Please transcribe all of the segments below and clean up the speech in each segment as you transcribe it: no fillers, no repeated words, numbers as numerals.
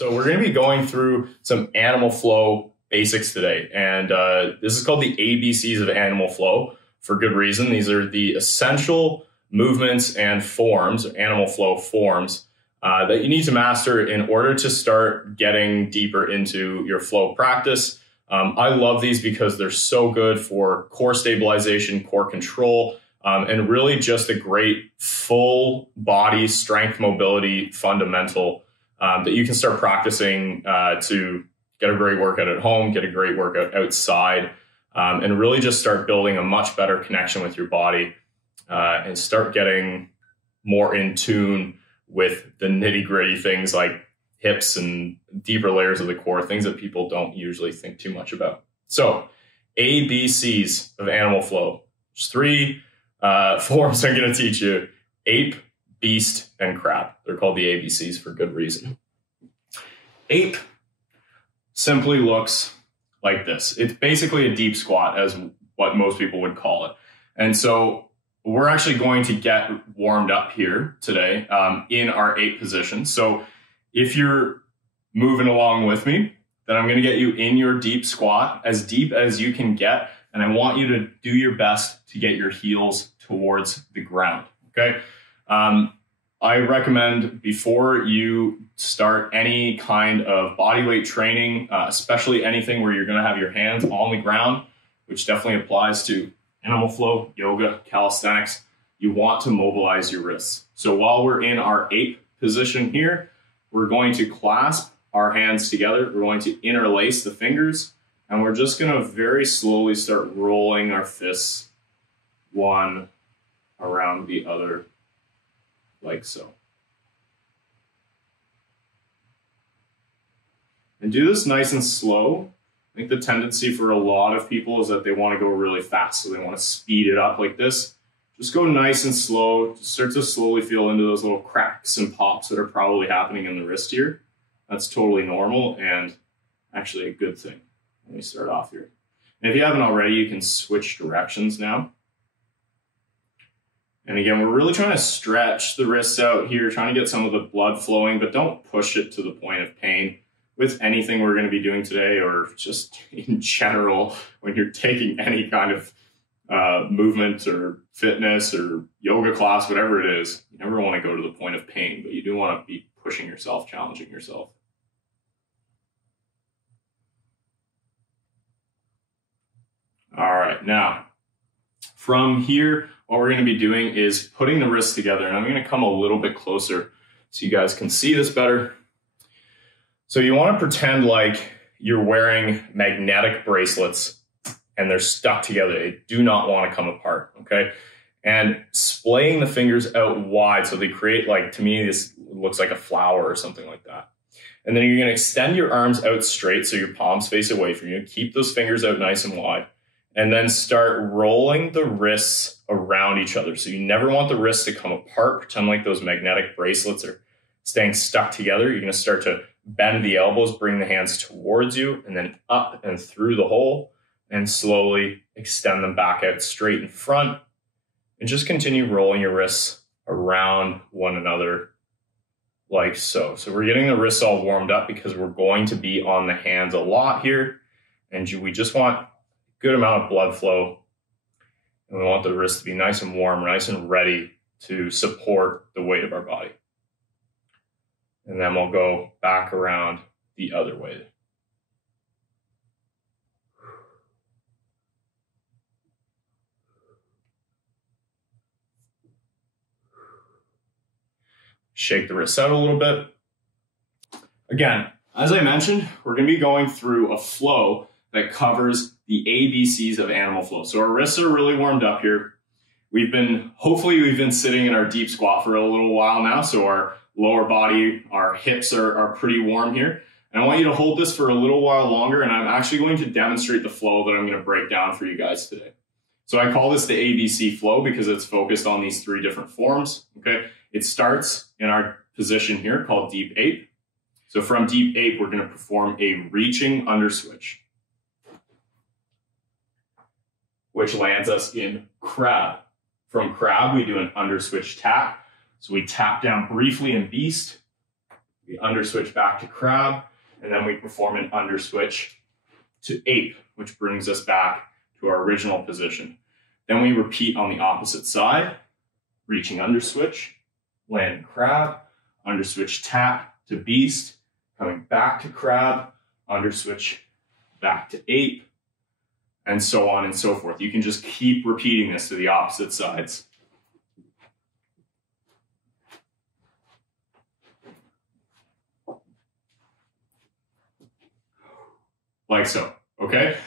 So we're going to be going through some animal flow basics today. And this is called the ABCs of animal flow for good reason. These are the essential movements and forms, animal flow forms, that you need to master in order to start getting deeper into your flow practice. I love these because they're so good for core stabilization, core control, and really just a great full body strength mobility fundamental that you can start practicing to get a great workout at home, get a great workout outside, and really just start building a much better connection with your body and start getting more in tune with the nitty gritty things like hips and deeper layers of the core, things that people don't usually think too much about. So ABCs of animal flow. There's three forms I'm going to teach you: ape, beast, and crab. They're called the ABCs for good reason. Ape simply looks like this. It's basically a deep squat, as what most people would call it. And so we're actually going to get warmed up here today in our ape position. So if you're moving along with me, then I'm going to get you in your deep squat, as deep as you can get. And I want you to do your best to get your heels towards the ground, okay? I recommend before you start any kind of bodyweight training, especially anything where you're going to have your hands on the ground, which definitely applies to animal flow, yoga, calisthenics, you want to mobilize your wrists. So while we're in our ape position here, we're going to clasp our hands together. We're going to interlace the fingers, and we're just going to very slowly start rolling our fists one around the other, like so. And do this nice and slow. I think the tendency for a lot of people is that they want to go really fast, so they want to speed it up like this. Just go nice and slow. Just start to slowly feel into those little cracks and pops that are probably happening in the wrist here. That's totally normal and actually a good thing. Let me start off here. And if you haven't already, you can switch directions now. And again, we're really trying to stretch the wrists out here, trying to get some of the blood flowing, but don't push it to the point of pain with anything we're going to be doing today, or just in general, when you're taking any kind of movement or fitness or yoga class, whatever it is. You never want to go to the point of pain, but you do want to be pushing yourself, challenging yourself. All right, now from here, what we're going to be doing is putting the wrists together, and I'm going to come a little bit closer so you guys can see this better. So you want to pretend like you're wearing magnetic bracelets and they're stuck together. They do not want to come apart, okay? And splaying the fingers out wide so they create, like, to me, this looks like a flower or something like that. And then you're going to extend your arms out straight so your palms face away from you. Keep those fingers out nice and wide. And then start rolling the wrists around each other. So you never want the wrists to come apart. Pretend like those magnetic bracelets are staying stuck together. You're going to start to bend the elbows, bring the hands towards you, and then up and through the hole, and slowly extend them back out straight in front. And just continue rolling your wrists around one another like so. So we're getting the wrists all warmed up because we're going to be on the hands a lot here. And we just want a good amount of blood flow. And we want the wrists to be nice and warm, nice and ready to support the weight of our body. And then we'll go back around the other way. Shake the wrists out a little bit. Again, as I mentioned, we're going to be going through a flow that covers the ABCs of animal flow. So our wrists are really warmed up here. Hopefully we've been sitting in our deep squat for a little while now. So our lower body, our hips are pretty warm here. And I want you to hold this for a little while longer. And I'm actually going to demonstrate the flow that I'm going to break down for you guys today. So I call this the ABC flow because it's focused on these three different forms. Okay. It starts in our position here called deep ape. So from deep ape, we're going to perform a reaching under switch, which lands us in crab. From crab, we do an under switch tap. So we tap down briefly in beast. We under switch back to crab, and then we perform an under switch to ape, which brings us back to our original position. Then we repeat on the opposite side, reaching under switch, land crab, under switch tap to beast, coming back to crab, under switch back to ape, and so on and so forth. You can just keep repeating this to the opposite sides. Like so, okay?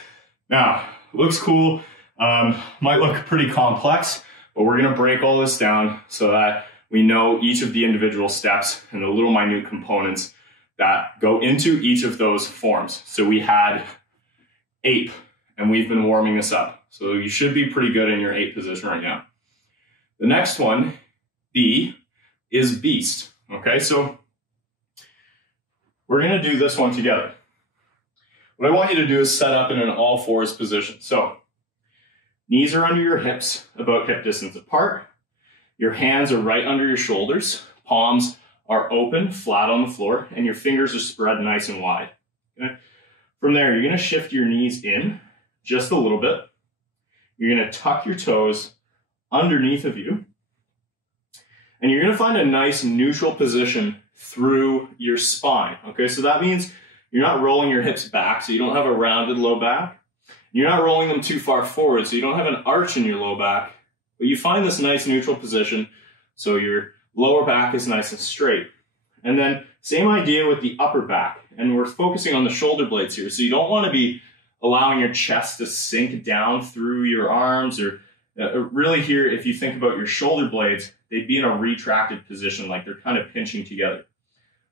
Now, looks cool, might look pretty complex, but we're gonna break all this down so that we know each of the individual steps and the little minute components that go into each of those forms. So we had ape, and we've been warming this up. So you should be pretty good in your ape position right now. The next one, B, is beast, okay? So we're gonna do this one together. What I want you to do is set up in an all fours position. So knees are under your hips, about hip distance apart. Your hands are right under your shoulders. Palms are open, flat on the floor, and your fingers are spread nice and wide. Okay? From there, you're gonna shift your knees in just a little bit. You're gonna tuck your toes underneath of you. And you're gonna find a nice neutral position through your spine. Okay, so that means you're not rolling your hips back, so you don't have a rounded low back. You're not rolling them too far forward, so you don't have an arch in your low back. But you find this nice neutral position, so your lower back is nice and straight. And then same idea with the upper back. And we're focusing on the shoulder blades here. So you don't want to be allowing your chest to sink down through your arms, or really here, if you think about your shoulder blades, they'd be in a retracted position, like they're kind of pinching together.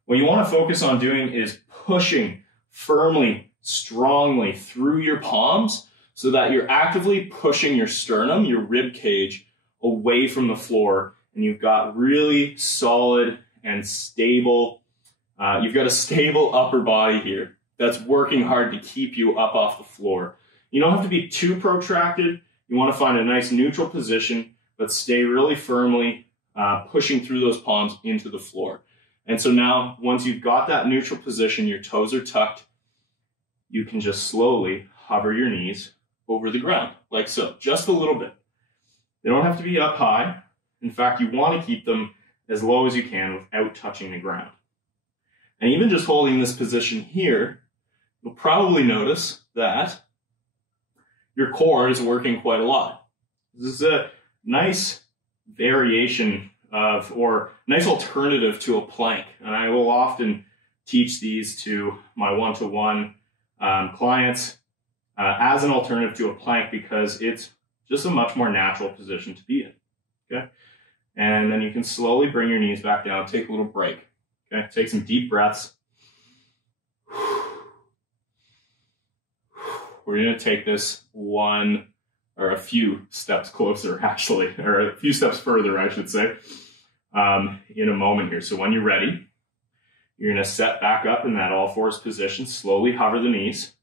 What you want to focus on doing is pushing firmly, strongly through your palms so that you're actively pushing your sternum, your rib cage, away from the floor, and you've got really solid and stable, you've got a stable upper body here that's working hard to keep you up off the floor. You don't have to be too protracted. You want to find a nice neutral position, but stay really firmly pushing through those palms into the floor. And so now, once you've got that neutral position, your toes are tucked, you can just slowly hover your knees over the ground, like so, just a little bit. They don't have to be up high. In fact, you want to keep them as low as you can without touching the ground. And even just holding this position here, you'll probably notice that your core is working quite a lot. This is a nice variation of, or nice alternative to a plank. And I will often teach these to my one-to-one clients as an alternative to a plank because it's just a much more natural position to be in, okay? And then you can slowly bring your knees back down, take a little break, okay? Take some deep breaths. We're gonna take this one, or a few steps closer actually, or a few steps further, I should say, in a moment here. So when you're ready, you're gonna set back up in that all fours position, slowly hover the knees.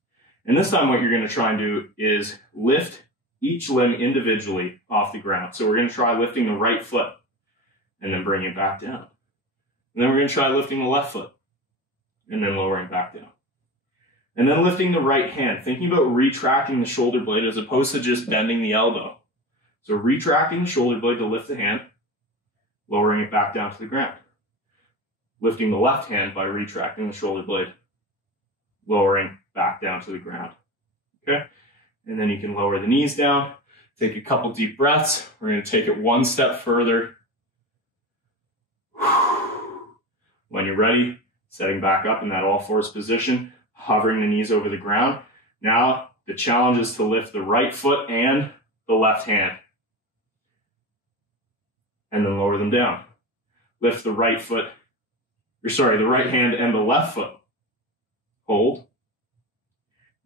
And this time what you're gonna try and do is lift each limb individually off the ground. So we're gonna try lifting the right foot and then bring it back down. And then we're gonna try lifting the left foot and then lowering back down. And then lifting the right hand, thinking about retracting the shoulder blade as opposed to just bending the elbow. So retracting the shoulder blade to lift the hand, lowering it back down to the ground. Lifting the left hand by retracting the shoulder blade, lowering back down to the ground, okay? And then you can lower the knees down, take a couple deep breaths. We're gonna take it one step further. When you're ready, setting back up in that all fours position, hovering the knees over the ground. Now, the challenge is to lift the right foot and the left hand. And then lower them down. Lift the right foot, the right hand and the left foot. Hold.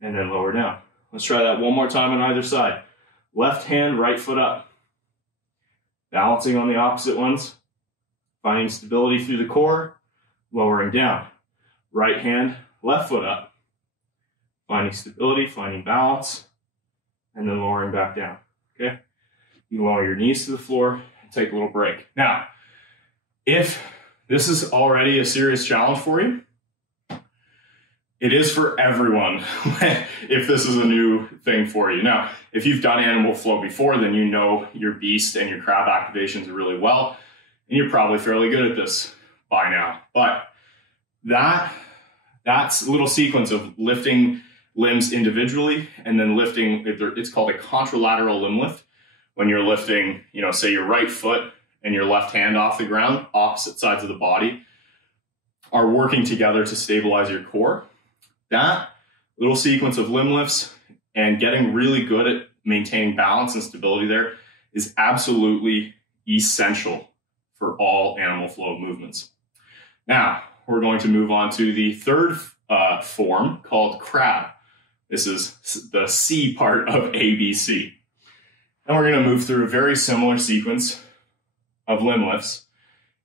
And then lower down. Let's try that one more time on either side. Left hand, right foot up. Balancing on the opposite ones. Finding stability through the core. Lowering down. Right hand, left foot up. Finding stability, finding balance. And then lowering back down. Okay? You lower your knees to the floor and take a little break. Now, if this is already a serious challenge for you. It is for everyone if this is a new thing for you. Now, if you've done animal flow before, then you know your beast and your crab activations really well, and you're probably fairly good at this by now. But that's a little sequence of lifting limbs individually and then lifting, it's called a contralateral limb lift. When you're lifting, say your right foot and your left hand off the ground, opposite sides of the body are working together to stabilize your core. That little sequence of limb lifts and getting really good at maintaining balance and stability there is absolutely essential for all animal flow movements. Now, we're going to move on to the third form called crab. This is the C part of ABC. And we're going to move through a very similar sequence of limb lifts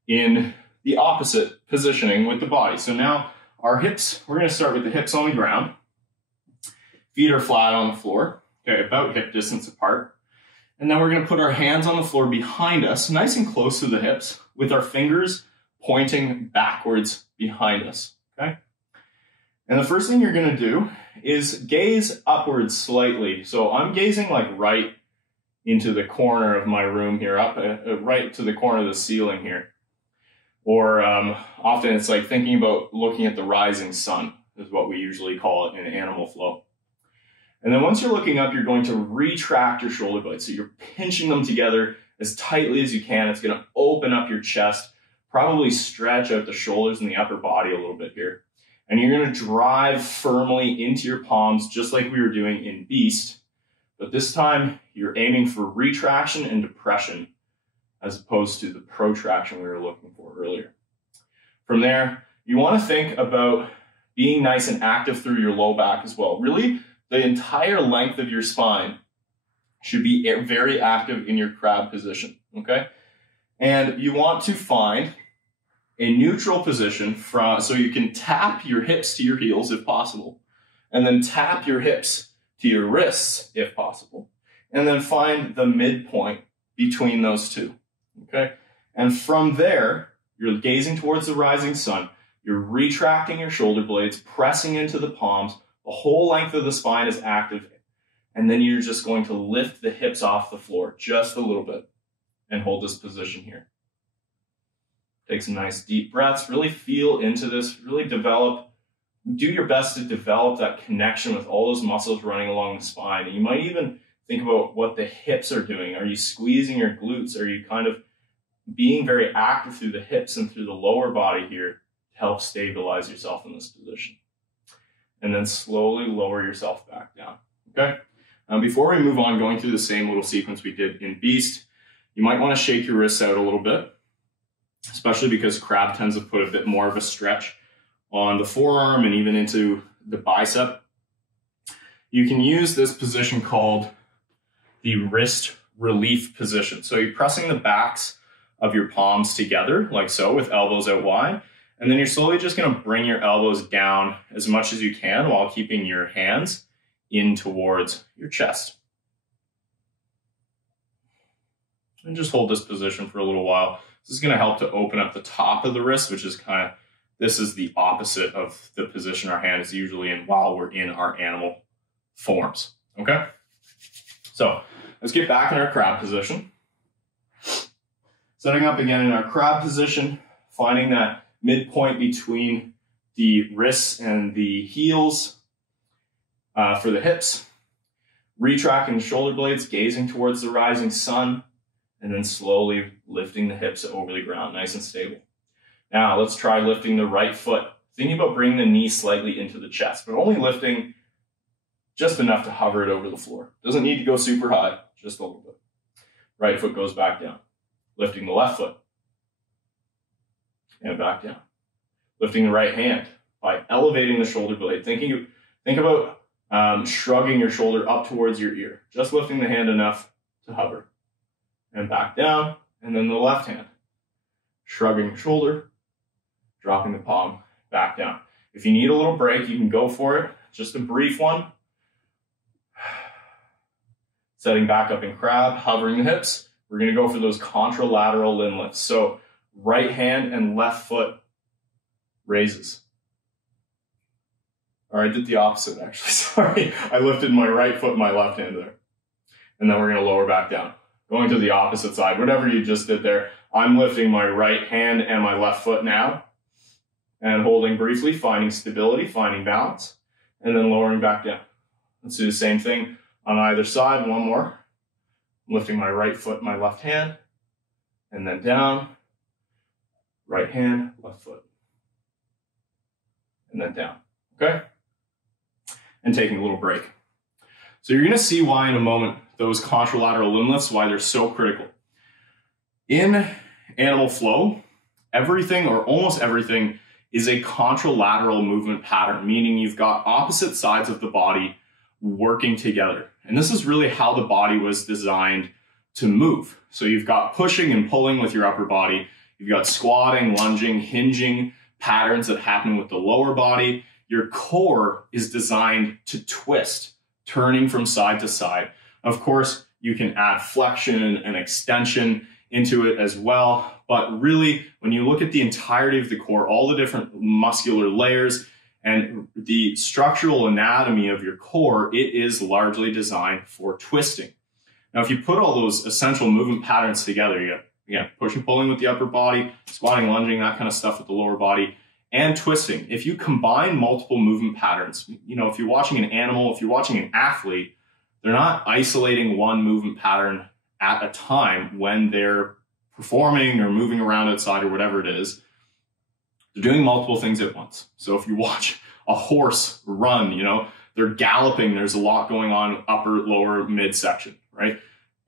in the opposite positioning with the body. So now our hips, we're going to start with the hips on the ground. Feet are flat on the floor, okay, about hip distance apart. And then we're going to put our hands on the floor behind us, nice and close to the hips, with our fingers pointing backwards behind us, okay? And the first thing you're going to do is gaze upwards slightly. So I'm gazing like right into the corner of my room here, up right to the corner of the ceiling here. Or often it's like thinking about looking at the rising sun is what we usually call it in animal flow. And then once you're looking up, you're going to retract your shoulder blades. So you're pinching them together as tightly as you can. It's going to open up your chest, probably stretch out the shoulders and the upper body a little bit here. And you're going to drive firmly into your palms, just like we were doing in Beast. But this time, you're aiming for retraction and depression, as opposed to the protraction we were looking for earlier. From there, you want to think about being nice and active through your low back as well. Really, the entire length of your spine should be very active in your crab position, okay? And you want to find a neutral position so you can tap your hips to your heels if possible, and then tap your hips to your wrists if possible, and then find the midpoint between those two, okay? And from there, you're gazing towards the rising sun, you're retracting your shoulder blades, pressing into the palms, the whole length of the spine is active, and then you're just going to lift the hips off the floor just a little bit and hold this position here. Take some nice deep breaths, really feel into this, really do your best to develop that connection with all those muscles running along the spine. And you might even think about what the hips are doing. Are you squeezing your glutes? Are you kind of being very active through the hips and through the lower body here to help stabilize yourself in this position? And then slowly lower yourself back down, okay? Before we move on, going through the same little sequence we did in Beast, you might want to shake your wrists out a little bit, especially because crab tends to put a bit more of a stretch on the forearm and even into the bicep. You can use this position called the wrist relief position. So you're pressing the backs of your palms together like so with elbows out wide. And then you're slowly just going to bring your elbows down as much as you can while keeping your hands in towards your chest. And just hold this position for a little while. This is going to help to open up the top of the wrist, which is this is the opposite of the position our hand is usually in while we're in our animal forms, okay? So let's get back in our crab position. Setting up again in our crab position, finding that midpoint between the wrists and the heels for the hips, retracting the shoulder blades, gazing towards the rising sun, and then slowly lifting the hips over the ground, nice and stable. Now let's try lifting the right foot, thinking about bringing the knee slightly into the chest, but only lifting just enough to hover it over the floor. Doesn't need to go super high, just a little bit. Right foot goes back down. Lifting the left foot and back down. Lifting the right hand by elevating the shoulder blade. Think about shrugging your shoulder up towards your ear. Just lifting the hand enough to hover. And back down, and then the left hand. Shrugging the shoulder, dropping the palm back down. If you need a little break, you can go for it. Just a brief one. Setting back up in crab, hovering the hips. We're going to go for those contralateral limb lifts. So right hand and left foot raises. Or I did the opposite, actually. Sorry. I lifted my right foot and my left hand there. And then we're going to lower back down. Going to the opposite side. Whatever you just did there, I'm lifting my right hand and my left foot now. And holding briefly, finding stability, finding balance. And then lowering back down. Let's do the same thing on either side. One more. I'm lifting my right foot and my left hand. And then down. Right hand, left foot. And then down. Okay? And taking a little break. So you're going to see why in a moment those contralateral limb lifts, why they're so critical. In animal flow, everything or almost everything is a contralateral movement pattern, meaning you've got opposite sides of the body working together. And this is really how the body was designed to move. So you've got pushing and pulling with your upper body. You've got squatting, lunging, hinging patterns that happen with the lower body. Your core is designed to twist, turning from side to side. Of course, you can add flexion and extension into it as well. But really, when you look at the entirety of the core, all the different muscular layers and the structural anatomy of your core, it is largely designed for twisting. Now, if you put all those essential movement patterns together, you got push and pulling with the upper body, squatting, lunging, that kind of stuff with the lower body, and twisting. If you combine multiple movement patterns, if you're watching an animal, if you're watching an athlete, they're not isolating one movement pattern at a time when they're performing or moving around outside or whatever it is. They're doing multiple things at once. So if you watch a horse run, they're galloping, there's a lot going on upper, lower, midsection, right?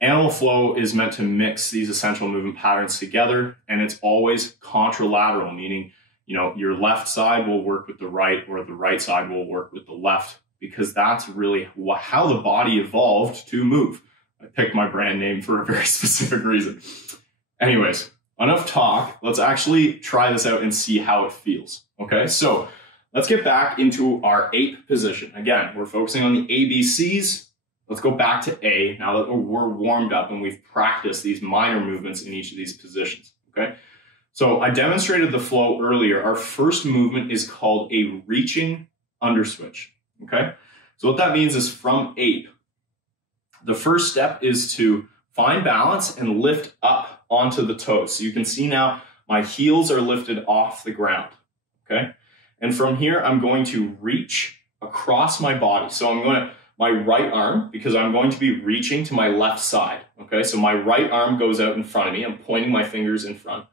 Animal flow is meant to mix these essential movement patterns together, and it's always contralateral, meaning your left side will work with the right or the right side will work with the left, because that's really how the body evolved to move. I picked my brand name for a very specific reason. Anyways, enough talk. Let's actually try this out and see how it feels. Okay, so let's get back into our ape position. Again, we're focusing on the ABCs. Let's go back to A now that we're warmed up and we've practiced these minor movements in each of these positions. Okay. So I demonstrated the flow earlier. Our first movement is called a reaching underswitch, okay? So what that means is from ape, the first step is to find balance and lift up onto the toes. So you can see now my heels are lifted off the ground, okay? And from here, I'm going to reach across my body. So my right arm, because I'm going to be reaching to my left side, okay? So my right arm goes out in front of me. I'm pointing my fingers in front.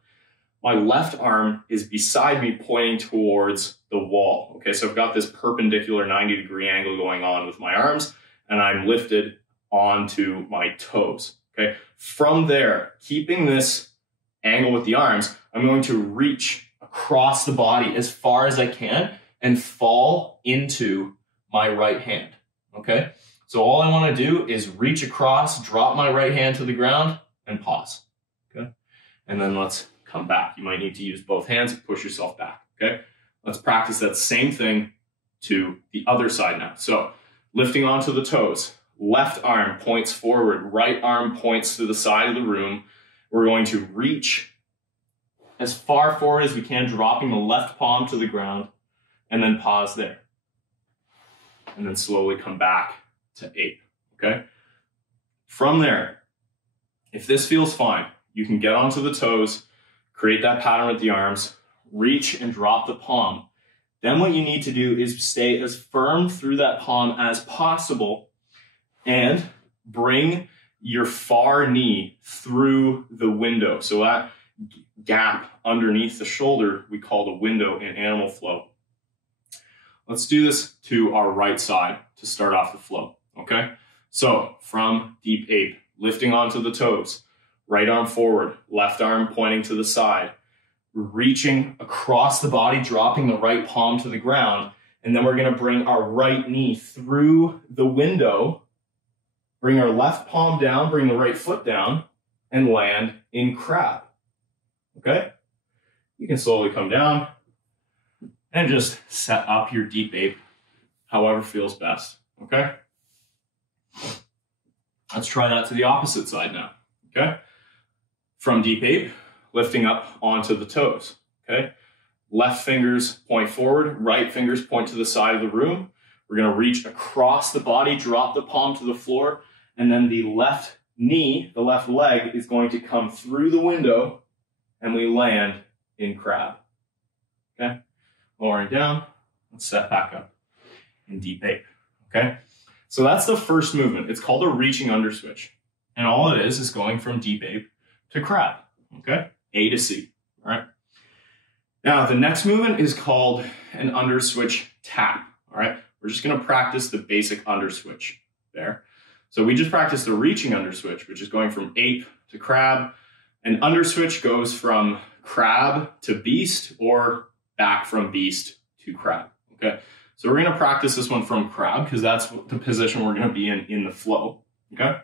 My left arm is beside me pointing towards the wall. Okay, so I've got this perpendicular 90-degree angle going on with my arms, and I'm lifted onto my toes. Okay, from there, keeping this angle with the arms, I'm going to reach across the body as far as I can and fall into my right hand. Okay, so all I want to do is reach across, drop my right hand to the ground, and pause. Okay, and then let's come back. You might need to use both hands and push yourself back, okay? Let's practice that same thing to the other side now. So lifting onto the toes, left arm points forward, right arm points to the side of the room. We're going to reach as far forward as we can, dropping the left palm to the ground, and then pause there. And then slowly come back to ape, okay? From there, if this feels fine, you can get onto the toes, create that pattern with the arms, reach and drop the palm. Then what you need to do is stay as firm through that palm as possible and bring your far knee through the window. So that gap underneath the shoulder, we call the window in animal flow. Let's do this to our right side to start off the flow, okay? So from deep ape, lifting onto the toes, right arm forward, left arm pointing to the side, reaching across the body, dropping the right palm to the ground, and then we're going to bring our right knee through the window, bring our left palm down, bring the right foot down, and land in crab. Okay? You can slowly come down and just set up your deep ape however feels best. Okay? Let's try that to the opposite side now. Okay? From deep ape, lifting up onto the toes, okay? Left fingers point forward, right fingers point to the side of the room. We're gonna reach across the body, drop the palm to the floor, and then the left knee, the left leg is going to come through the window and we land in crab, okay? Lowering down, let's set back up in deep ape, okay? So that's the first movement. It's called a reaching under switch. And all it is going from deep ape to crab, okay? A to C, all right? Now, the next movement is called an under switch tap, all right? We're just gonna practice the basic under switch there. So we just practiced the reaching under switch, which is going from ape to crab. An under switch goes from crab to beast or back from beast to crab, okay? So we're gonna practice this one from crab because that's the position we're gonna be in the flow, okay?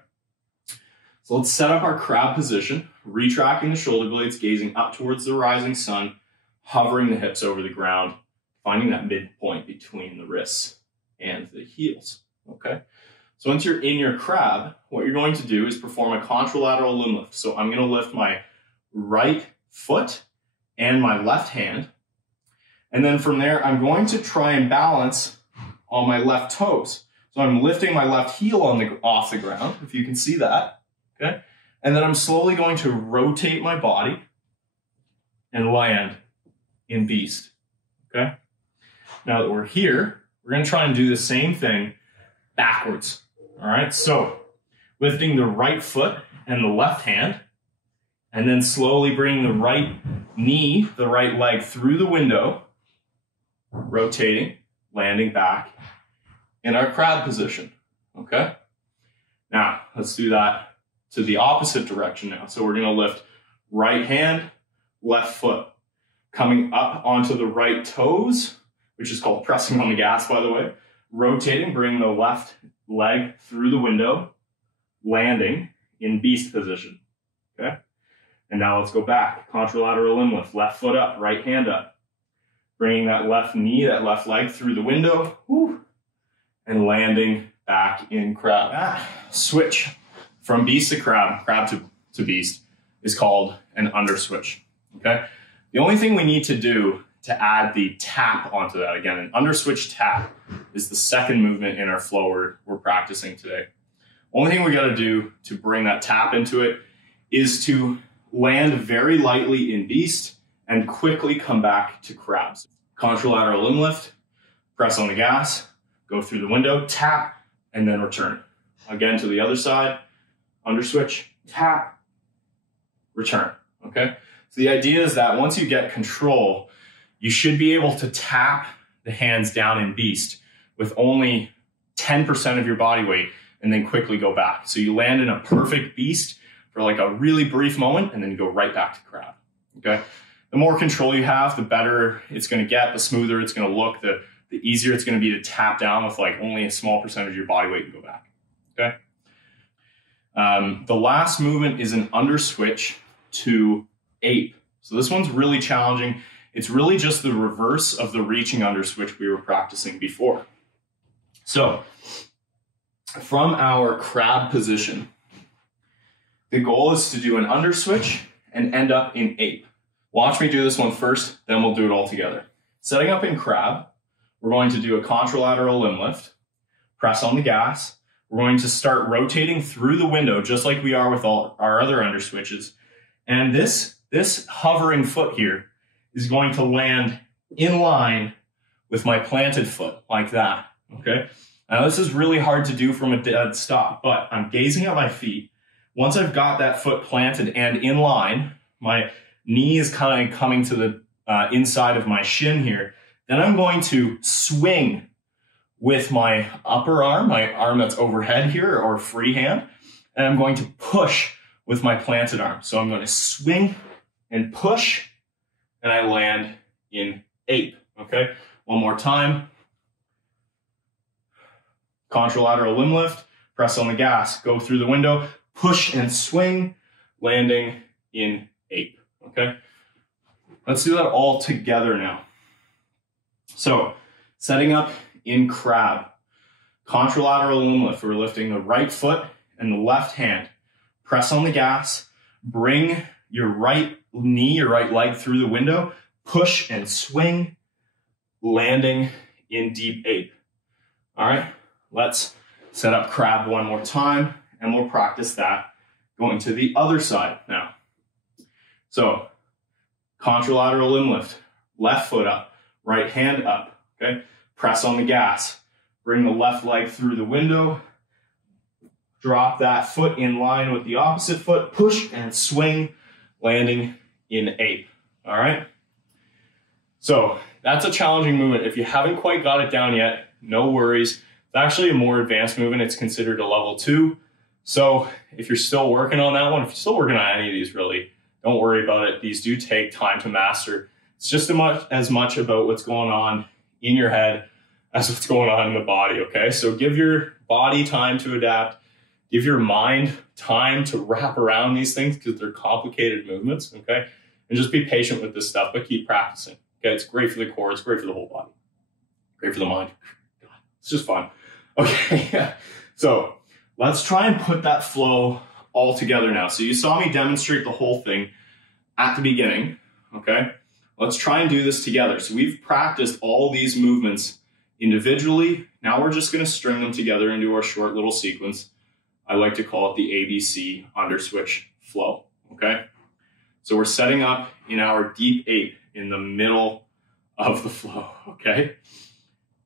So let's set up our crab position, retracting the shoulder blades, gazing up towards the rising sun, hovering the hips over the ground, finding that midpoint between the wrists and the heels, okay? So once you're in your crab, what you're going to do is perform a contralateral limb lift. So I'm gonna lift my right foot and my left hand. And then from there, I'm going to try and balance on my left toes. So I'm lifting my left heel off the ground, if you can see that, okay? And then I'm slowly going to rotate my body and land in beast, okay? Now that we're here, we're gonna try and do the same thing backwards, all right? So lifting the right foot and the left hand, and then slowly bringing the right knee, the right leg through the window, rotating, landing back in our crab position, okay? Now, let's do that to the opposite direction now. So we're gonna lift right hand, left foot, coming up onto the right toes, which is called pressing on the gas, by the way, rotating, bringing the left leg through the window, landing in beast position, okay? And now let's go back, contralateral limb lift, left foot up, right hand up, bringing that left knee, that left leg through the window, and landing back in crab. Switch from beast to crab, crab to beast is called an under switch, okay? The only thing we need to do to add the tap onto that, again, an under switch tap is the second movement in our flow we're practicing today. Only thing we gotta do to bring that tap into it is to land very lightly in beast and quickly come back to crabs. Contralateral limb lift, press on the gas, go through the window, tap, and then return. Again to the other side, under switch, tap, return, okay? So the idea is that once you get control, you should be able to tap the hands down in beast with only 10% of your body weight and then quickly go back. So you land in a perfect beast for like a really brief moment and then you go right back to crab, okay? The more control you have, the better it's gonna get, the smoother it's gonna look, the easier it's gonna be to tap down with like only a small percentage of your body weight and go back, okay? The last movement is an under switch to ape. So this one's really challenging. It's really just the reverse of the reaching under switch we were practicing before. So from our crab position, the goal is to do an under switch and end up in ape. Watch me do this one first, then we'll do it all together. Setting up in crab, we're going to do a contralateral limb lift, press on the gas. We're going to start rotating through the window just like we are with all our other under switches. And this hovering foot here is going to land in line with my planted foot like that, okay? Now this is really hard to do from a dead stop, but I'm gazing at my feet. Once I've got that foot planted and in line, my knee is kind of coming to the inside of my shin here, then I'm going to swing with my upper arm, my arm that's overhead here or free hand, and I'm going to push with my planted arm. So I'm going to swing and push, and I land in ape, okay? One more time. Contralateral limb lift, press on the gas, go through the window, push and swing, landing in ape, okay? Let's do that all together now. So, setting up in crab, contralateral limb lift, we're lifting the right foot and the left hand. Press on the gas, bring your right knee, your right leg through the window, push and swing, landing in deep ape. All right, let's set up crab one more time, and we'll practice that going to the other side now. So contralateral limb lift, left foot up, right hand up, okay? Press on the gas, bring the left leg through the window, drop that foot in line with the opposite foot, push and swing, landing in ape, all right? So that's a challenging movement. If you haven't quite got it down yet, no worries. It's actually a more advanced movement. It's considered a level 2. So if you're still working on that one, if you're still working on any of these really, don't worry about it. These do take time to master. It's just as much about what's going on in your head as what's going on in the body, okay? So give your body time to adapt. Give your mind time to wrap around these things because they're complicated movements, okay? And just be patient with this stuff, but keep practicing, okay? It's great for the core. It's great for the whole body. Great for the mind. It's just fun. Okay, so let's try and put that flow all together now. So you saw me demonstrate the whole thing at the beginning, okay? Let's try and do this together. So we've practiced all these movements individually. Now we're just gonna string them together into our short little sequence. I like to call it the ABC underswitch flow, okay? So we're setting up in our deep ape in the middle of the flow, okay?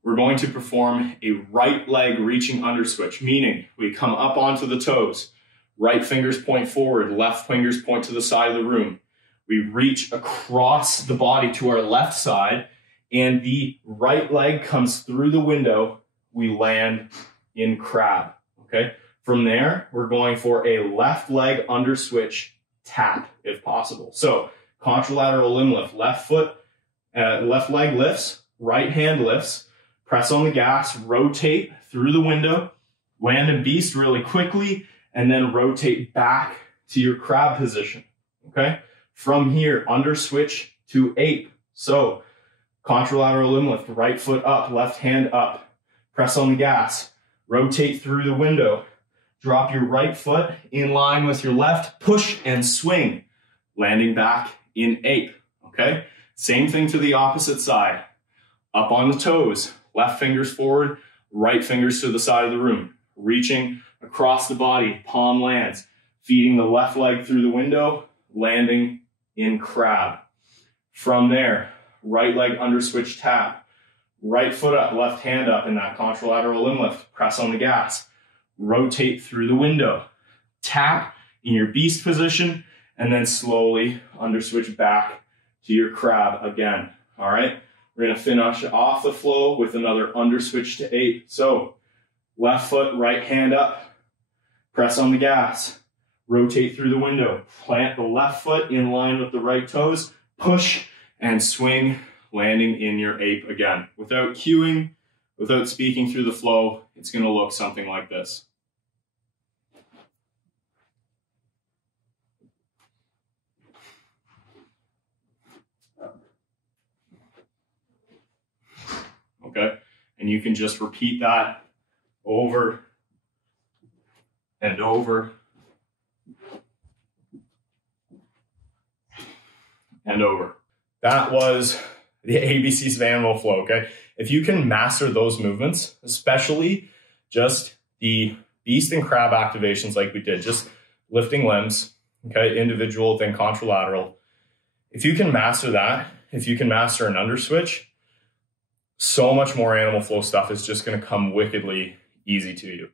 We're going to perform a right leg reaching underswitch, meaning we come up onto the toes, right fingers point forward, left fingers point to the side of the room. We reach across the body to our left side, and the right leg comes through the window. We land in crab, okay? From there, we're going for a left leg underswitch tap, if possible. So contralateral limb lift, left leg lifts, right hand lifts, press on the gas, rotate through the window, land in beast really quickly, and then rotate back to your crab position, okay? From here, underswitch to ape. So contralateral limb lift, right foot up, left hand up, press on the gas, rotate through the window, drop your right foot in line with your left, push and swing, landing back in ape, okay? Same thing to the opposite side. Up on the toes, left fingers forward, right fingers to the side of the room, reaching across the body, palm lands, feeding the left leg through the window, landing in crab. From there, right leg underswitch tap, right foot up, left hand up in that contralateral limb lift, press on the gas, rotate through the window, tap in your beast position, and then slowly underswitch back to your crab again, all right? We're gonna finish off the flow with another underswitch to ape. So left foot, right hand up, press on the gas, rotate through the window, plant the left foot in line with the right toes, push and swing, landing in your ape again. Without cueing, without speaking through the flow, it's gonna look something like this. Okay, and you can just repeat that over and over and over. That was the ABCs of animal flow, okay? If you can master those movements, especially just the beast and crab activations like we did, just lifting limbs, okay, individual, then contralateral. If you can master that, if you can master an underswitch, so much more animal flow stuff is just going to come wickedly easy to you.